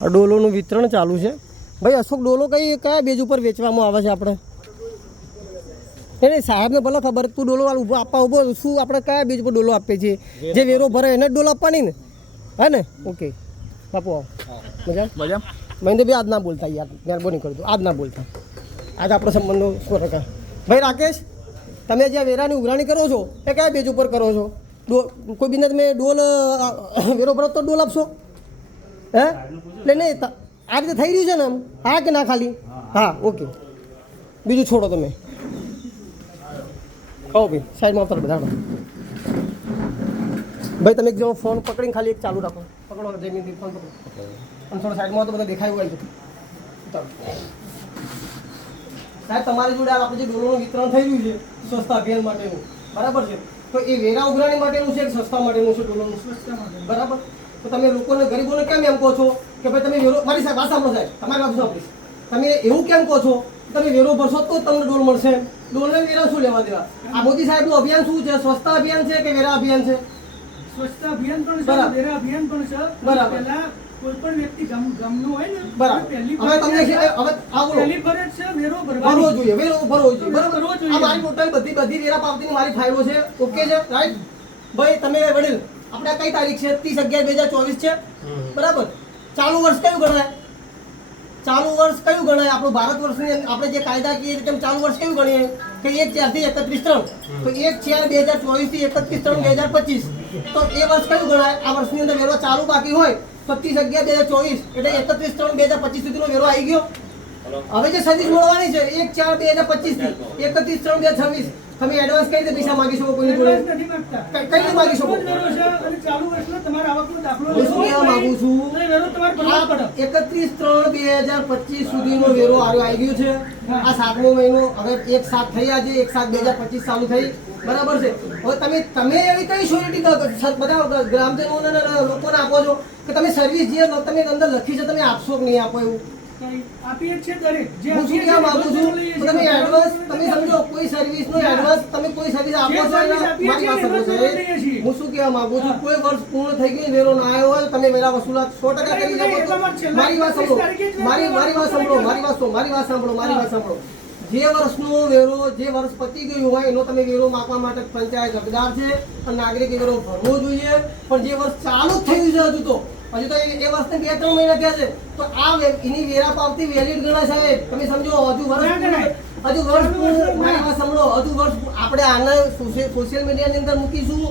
ડોલોનું વિતરણ ચાલુ છે ભાઈ. અશોક ડોલો કયા બેઝ ઉપર વેચવામાં આવે છે આપણે? નહીં સાહેબને ભલે ખબર, તું ડોલો ઊભો આપવા ઊભો શું આપણે કયા બેઝ ઉપર ડોલો આપીએ છીએ? જે વેરો ભરે એને જ ડોલો આપવાની ને, હે ને? ઓકે બાપુ આવો. મજા મજા મહેન્દ્રભાઈ આજ ના બોલતા યાર, મહેરબાની કરજો આજ ના બોલતા. આજ આપણો સંબંધો સો ટકા. ભાઈ રાકેશ, તમે જે વેરાની ઉઘરાણી કરો છો એ કયા બેઝ ઉપર કરો છો? કોઈ બિના તમે ડોલ વેરો ભરો તો ડોલ આપશો? હે એટલે નહીં આ રીતે થઈ રહ્યું છે ને આમ? હા કે ના ખાલી? હા ઓકે. બીજું છોડો તમે, કહો ભાઈ સાઈડમાં આવતા બધા. ભાઈ તમે એક જણો ફોન પકડીને ખાલી એક ચાલુ રાખો. પકડો જમીન ફોન પકડો અને થોડો સાઈડમાં તો બધા દેખાયું હોય છે. સાહેબ તમારી જોડે આપણે જે ડોલોનું વિતરણ થઈ રહ્યું છે સ્વચ્છતા અભિયાન માટેનું, બરાબર છે? તો એ વેરા ઉઘરાણી માટેનું છે કે સસ્તા માટેનું છે ડોલોનું? સસ્તા માટે. બરાબર. તો તમે લોકોને ગરીબોને કેમ એમ કહો છો કે ભાઈ તમે વેરો, મારી સાહેબ વાત સાંભળો સાહેબ, તમારી વાત સાંભળીશ. તમે એવું કેમ કહો છો તમે વેરો ભરશો તો તમને ડોલ મળશે? ડોલને વેરા શું લેવા દેવા? આ મોદી સાહેબનું અભિયાન શું છે? સ્વચ્છતા અભિયાન છે કે વેરા અભિયાન છે? સ્વચ્છતા અભિયાન પણ છે, વેરા અભિયાન પણ છે. બરાબર. પહેલા કોઈ પણ વ્યક્તિ ગામનો હોય ને, બરાબર. હવે તમને હવે આવો પહેલી ફરજ છે વેરો ભરવો જોઈએ, વેરો ભરવો જોઈએ. બરાબર. ભરવો જોઈએ. આ મારી ટોટલ બધી વેરા પાવતીની મારી ફાઇલો છે. ઓકે છે રાઈટ? ભાઈ તમે વડીલ, આપણે કઈ તારીખ છે? 30/11/2024 છે. બરાબર. ચાલુ વર્ષ કયું ગણાય? ચાલુ વર્ષ કયું ગણાય? આપણું ભારત વર્ષની આપણે જે કાયદાકીય રીતે ચાલુ વર્ષ કયું ગણીએ કે 1/4 થી 31/3. તો 1/4/2024 થી 31/3/2025. તો એ વર્ષ કયું ગણાય? આ વર્ષની અંદર વેરો ચાલુ બાકી હોય તો 30/11/2024 એટલે 31/3/2025 સુધીનો વેરો આવી ગયો. હવે જે સર્વિસ મળવાની છે 1/4/2025 થી 31/3/2026, તમે એડવાન્સ કઈ રીતે પૈસા માંગી શકો? કોઈની જોડે નથી માંગતા. કઈ રીતે માંગી શકો? વેરો છે અને ચાલુ વર્ષનો તમારા આવકનો દાખલો હું શું કહેવા માંગુ છું? તો એ વેરો તમારે ભરવો પડે. 31/3/2025 સુધીનો વેરો આવી ગયો છે. આ 7મો મહિનો, હવે 1/7 થઈ, આજે 1/7/2025 ચાલુ થઈ. બરાબર છે. હવે તમે એવી કઈ શ્યોરિટી બધા ગ્રામજનોને લોકોને આપો છો કે તમે સર્વિસ જે તમે અંદર લખી છે તમે આપશો કે નહીં આપો? એવું આપીએ છીએ દરેક. જે હું શું કહેવા માંગુ છું, તમે એડવાન્સ, તમે સમજો કોઈ સર્વિસનો એડવાન્સ તમે કોઈ સર્વિસ આપો છો? મારી વાત સમજો સાહેબ, હું શું કહેવા માંગુ છું, કોઈ વર્ષ પૂર્ણ થઈ ગયું વેરો ના આવ્યો હોય તમે વેરા વસૂલાત 100% કરી શકો છો. મારી વાત સાંભળો, મારી વાત સાંભળો. જે વર્ષનો વેરો, જે વર્ષ પતી ગયું હોય એનો તમે વેરો માપવા માટે પંચાયત જવાબદાર છે અને નાગરિકે વેરો ભરવો જોઈએ. પણ જે વર્ષ ચાલુ જ થયું છે હજુ તો એ વર્ષને 2-3 મહિના થયા છે તો આ એની વેરા પાવતી વેલિડ ગણાય સાહેબ. તમે સમજો હજુ વર્ષ મારી વાત સાંભળો, હજુ વર્ષ આપણે આને સોશિયલ મીડિયાની અંદર મૂકીશું.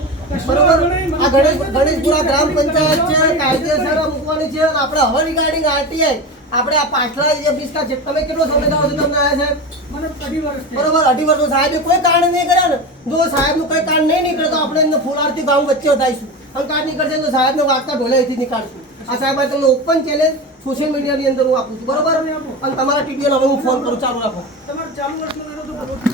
બરોબર. આ ગણેશપુરા ગ્રામ પંચાયત છે, કાયદેસર મૂકવાની છે. અને આપણે હવે રિગાર્ડિંગ આરટીઆઈ આપણે આ પાછલા જે 20 છે, તમે કેટલો સમય દાવો છો તમને આયા સાહેબ? મને 2.5 વર્ષ બરોબર. 2.5 વર્ષનો સાહેબે કોઈ કારણ નહીં કર્યા ને. જો સાહેબનું કોઈ કારણ નહીં નીકળે તો આપણે એમને ફૂલારથી ગામ વચ્ચે વધારીશું. અને કાર્ડ નીકળશે તો સાહેબને વાગતા ઢોલાઈથી નીકાળશું. આ સાહેબ તમને ઓપન ચેલેન્જ સોશિયલ મીડિયાની અંદર હું આપું છું. બરોબર. અને તમારા ટીડીઓને હવે હું ફોન કરું, ચાલુ રાખો. તમારે ચાલુ વર્ષનો વેરો તો ભરવો જ